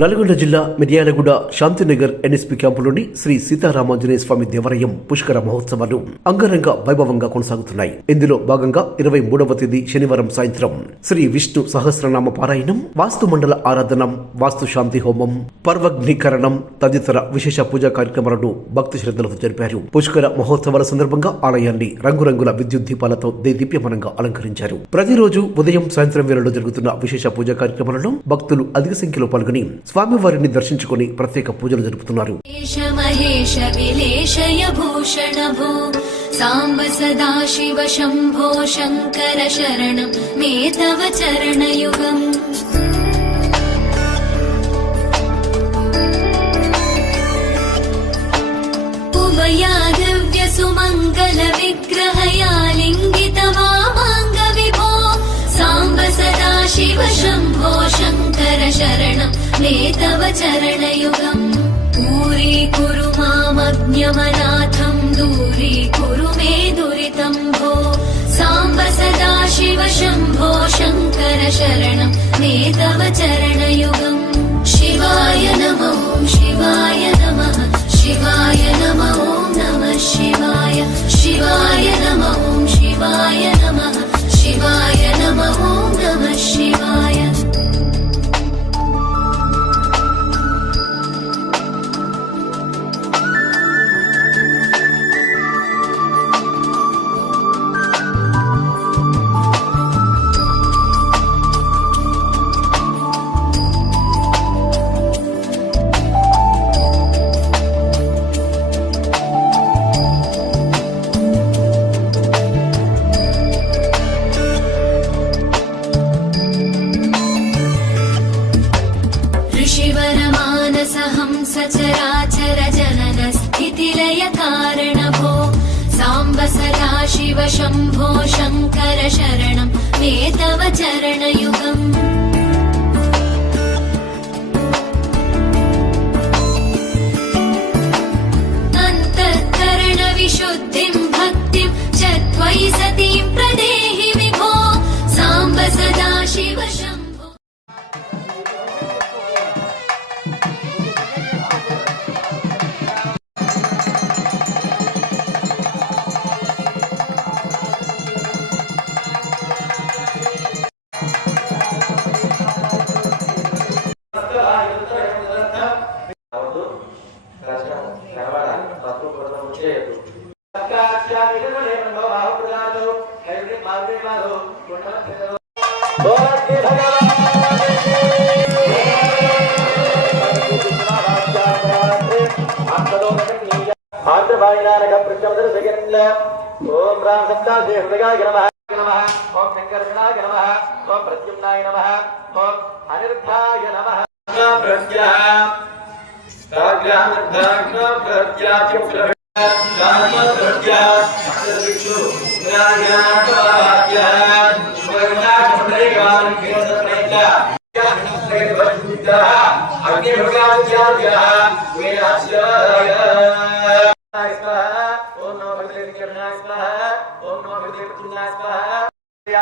నల్గొండ జిల్లా మిర్యాలగూడ శాంతినగర్ ఎన్ఎస్పీ క్యాంపులోని శ్రీ సీతారామాంజనేయ స్వామి దేవాలయం పుష్కర మహోత్సవాలు అంగరంగ వైభవంగా కొనసాగుతున్నాయి. ఇందులో భాగంగా ఇరవై మూడవ తేదీ శనివారం సాయంత్రం శ్రీ విష్ణు సహస్రనామ పారాయణం వాస్తు మండల ఆరాధనం వాస్తు శాంతి హోమం పర్వగ్నీకరణం తదితర విశేష పూజా కార్యక్రమాలను భక్తి శ్రద్ధలతో జరిపారు. పుష్కర మహోత్సవాల సందర్భంగా ఆలయాన్ని రంగురంగుల విద్యుత్ దీపాలతో దేదీప్యమానంగా అలంకరించారు. ప్రతిరోజు ఉదయం సాయంత్రం వేళలో జరుగుతున్న విశేష పూజా కార్యక్రమాలలో భక్తులు అధిక సంఖ్యలో పాల్గొని స్వామివారిని దర్శించుకుని ప్రత్యేక పూజలు జరుపుతున్నారు. సాంబ సదా శివ శంభో శంకర శరణం మే తవ చరణయుగం. ఉమయాదివ్య సుమంగళ విగ్రహయాలింగ तव चरणयुगम्। दूरीकुरु मामज्ञमनाथम् दूरीकुरु मे दुरितम् भो साम्ब सदा शिव शम्भो शङ्कर शरणं मे तव चरणयुगम् चराचर साम्ब सदा शिव शम्भो शङ्कर शरणम् मे तव चरणयुगम्। ఆంధ్రవాయినానక ప్రత్యవసర సెకండ్ ఓం రామ్ సప్తాశే హృదయాయ నమః నమః ఓం శంకర్షణాయ నమః ఓం ప్రద్యుమ్నాయ నమః ఓం అనిరుద్ధాయ నమః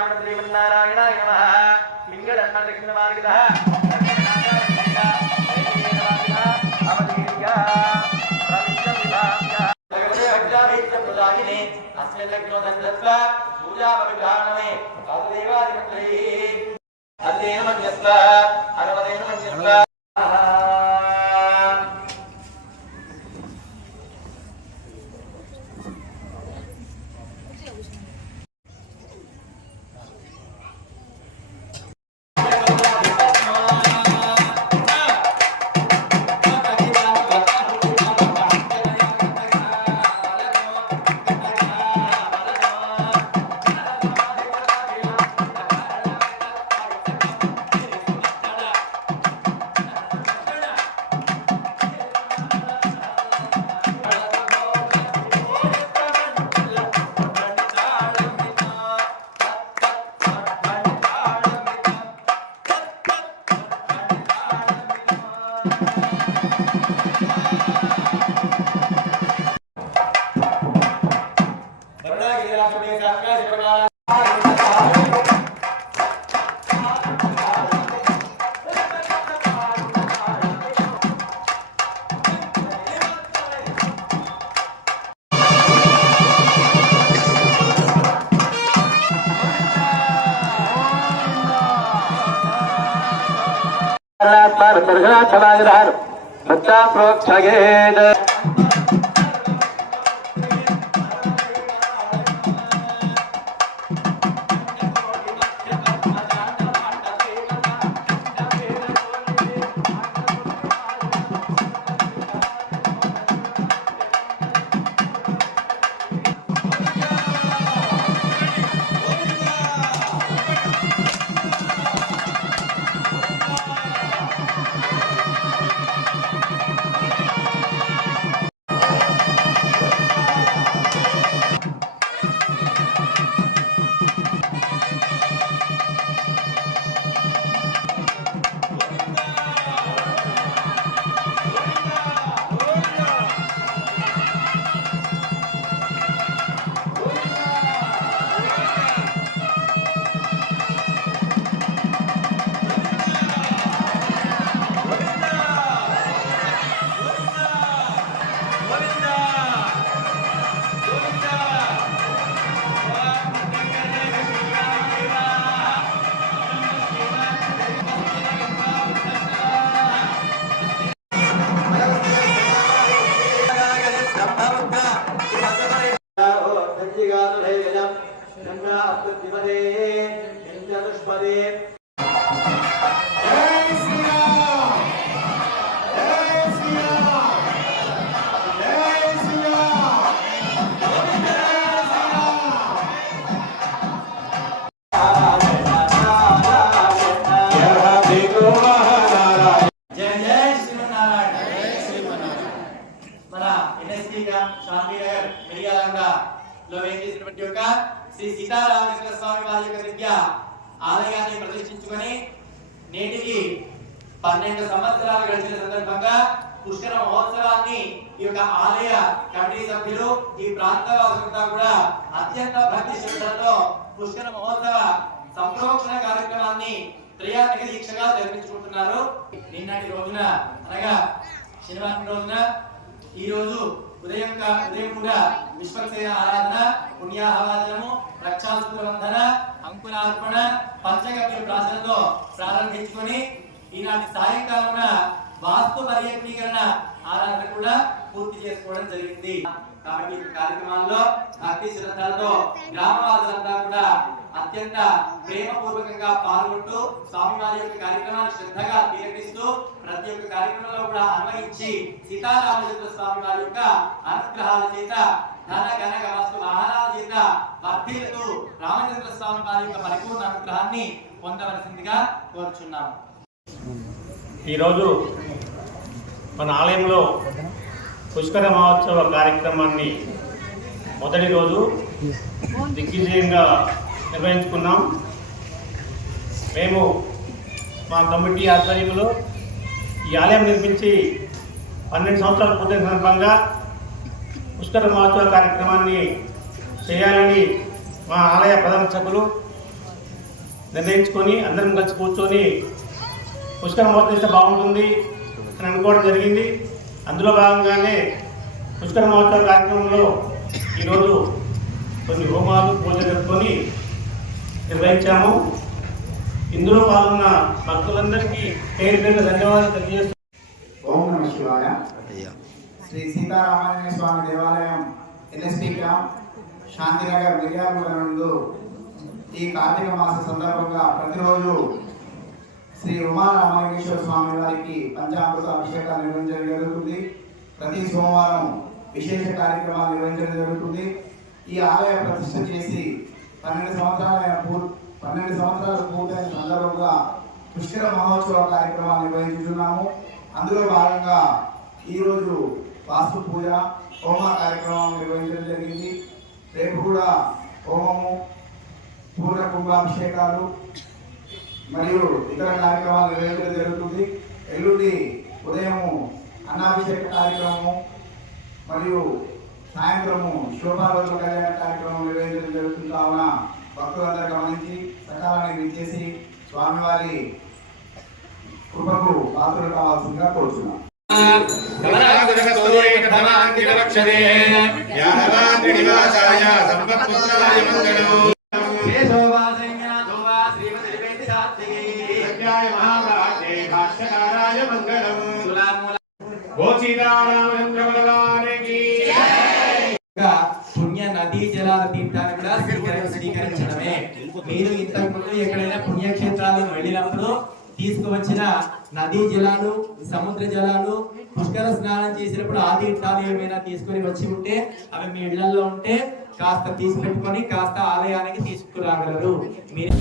శ్రీరామణ శ్రీమన్నారాయణాయ నమ లింగధర్మదక్షిణ మార్గద పూజాపరిధానమే అదేవ అనుమతి మార్గ పారదర్శనాథమాగధారు భక్తా ప్రోక్షగేత్ జయ చేసినటువంటి యొక్క శ్రీ సీతారామేశ్వర స్వామి వారి యొక్క విద్య ఆలయాన్ని ప్రదర్శించుకొని నేటికి పన్నెండు సంవత్సరాలు గడిచిన సందర్భంగా పుష్కర మహోత్సవాన్ని ఈ యొక్క ఆలయ కమిటీ సభ్యులు ఈ ప్రాంత కూడా అత్యంత భక్తి శ్రద్ధలతో పుష్కర మహోత్సవ సంప్రోక్షణ కార్యక్రమాన్ని త్రయాత్మక దీక్షగా జరిపించుకుంటున్నారు. నిన్నటి రోజున అనగా శనివారం రోజున ఈ రోజు ఉదయం ఉదయం కూడా విశ్వక్సేన ఆరాధన పుణ్యాహవాదనము రక్షాసూత్ర వందన అంకురార్పణ పంచగవ్య ప్రాసనతో ప్రారంభించుకొని ఈనాటి సాయంకాలం వాస్తు పర్యటనీకరణ ఆరాధన కూడా పూర్తి చేసుకోవడం జరిగింది. కాబట్టి కార్యక్రమాల్లో భక్తి శ్రద్ధలతో గ్రామవాసులంతా కూడా అత్యంత ప్రేమపూర్వకంగా పాల్గొంటూ స్వామివారి యొక్క కార్యక్రమాన్ని శ్రద్ధగా తిలకిస్తూ ప్రతి ఒక్క కార్యక్రమంలో కూడా అన్వయించి సీతారామచంద్ర స్వామి వారి యొక్క అనుగ్రహాల చేత ధన గణక వస్తు ఆహారాల చేత వర్ధిల్లుతూ రామచంద్ర స్వామి వారి యొక్క పరిపూర్ణ అనుగ్రహాన్ని పొందవలసిందిగా కోరుచున్నాము. ఈరోజు మన ఆలయంలో పుష్కర మహోత్సవ కార్యక్రమాన్ని మొదటి రోజు దిగ్విజయంగా నిర్వహించుకున్నాం. మేము మా కమిటీ ఆధ్వర్యంలో ఈ ఆలయం నిర్మించి పన్నెండు సంవత్సరాలు పూర్తయిన సందర్భంగా పుష్కర మహోత్సవ కార్యక్రమాన్ని చేయాలని మా ఆలయ ప్రధాన సభ్యులు నిర్ణయించుకొని అందరం కలిసి కూర్చొని పుష్కర మహోత్సవం బాగుంటుంది అని అనుకోవడం జరిగింది. అందులో భాగంగానే పుష్కర మహోత్సవ కార్యక్రమంలో ఈరోజు కొన్ని హోమాలు పూజలు జరుపుకొని నిర్వహించాము. ఇందులో పాల్గొన్న భక్తులందరికీ పేరు పేరు ధన్యవాదాలు ఓం నమ శివాయ. శ్రీ సీతారామాంజనేయ స్వామి దేవాలయం ఎన్ఎస్పి క్యాంప్ శాంతినగర్ మిర్యాలగూడ నందు ఈ కార్తీక మాస సందర్భంగా ప్రతిరోజు శ్రీ ఉమారామలింగేశ్వర స్వామి వారికి పంచామృత అభిషేకాలు నిర్వహించడం జరుగుతుంది. ప్రతి సోమవారం విశేష కార్యక్రమాలు నిర్వహించడం జరుగుతుంది. ఈ ఆలయ ప్రతిష్ట చేసి పన్నెండు సంవత్సరాలైన పూర్ పన్నెండు సంవత్సరాలు పూర్తయిన సందర్భంగా పుష్కర మహోత్సవ కార్యక్రమాలు నిర్వహించుతున్నాము అందులో భాగంగా ఈరోజు వాస్తు పూజ హోమ కార్యక్రమం నిర్వహించడం జరిగింది. రేపు కూడా హోమము పూర్ణ కుంభాభిషేకాలు మరియు ఇతర కార్యక్రమాలు నిర్వహించడం జరుగుతుంది ఎల్లుండి ఉదయము అన్నాభిషేక కార్యక్రమము మరియు సాయంత్రము శోభారోజు కళ్యాణ కార్యక్రమం నిర్వహించడం జరుగుతుంది కావున భక్తులందరూ గమనించి సకాలాన్ని విచ్చేసి స్వామివారి కృపకు పాత్రలు కావాల్సిందిగా కోరుతున్నాం నివాసాయ సంపత్పుత్రాయ మంగళం. శేషోవాసంజ్ఞాతో మంగళం. పుణ్య నదీ జలాల తీర్థాన్ని కూడా స్వీకరించడమే. మీరు ఇంతకు ముందు ఎక్కడైనా పుణ్యక్షేత్రాలను వెళ్ళినప్పుడు తీసుకువచ్చిన నదీ జలాలు సముద్ర జలాలు పుష్కర స్నానం చేసినప్పుడు ఆ తీర్థాలు ఏమైనా తీసుకొని వచ్చి ఉంటే అవి మీ ఇళ్ళలో ఉంటే కాస్త తీసి పెట్టుకొని కాస్త ఆలయానికి తీసుకురాగలరు. మీరు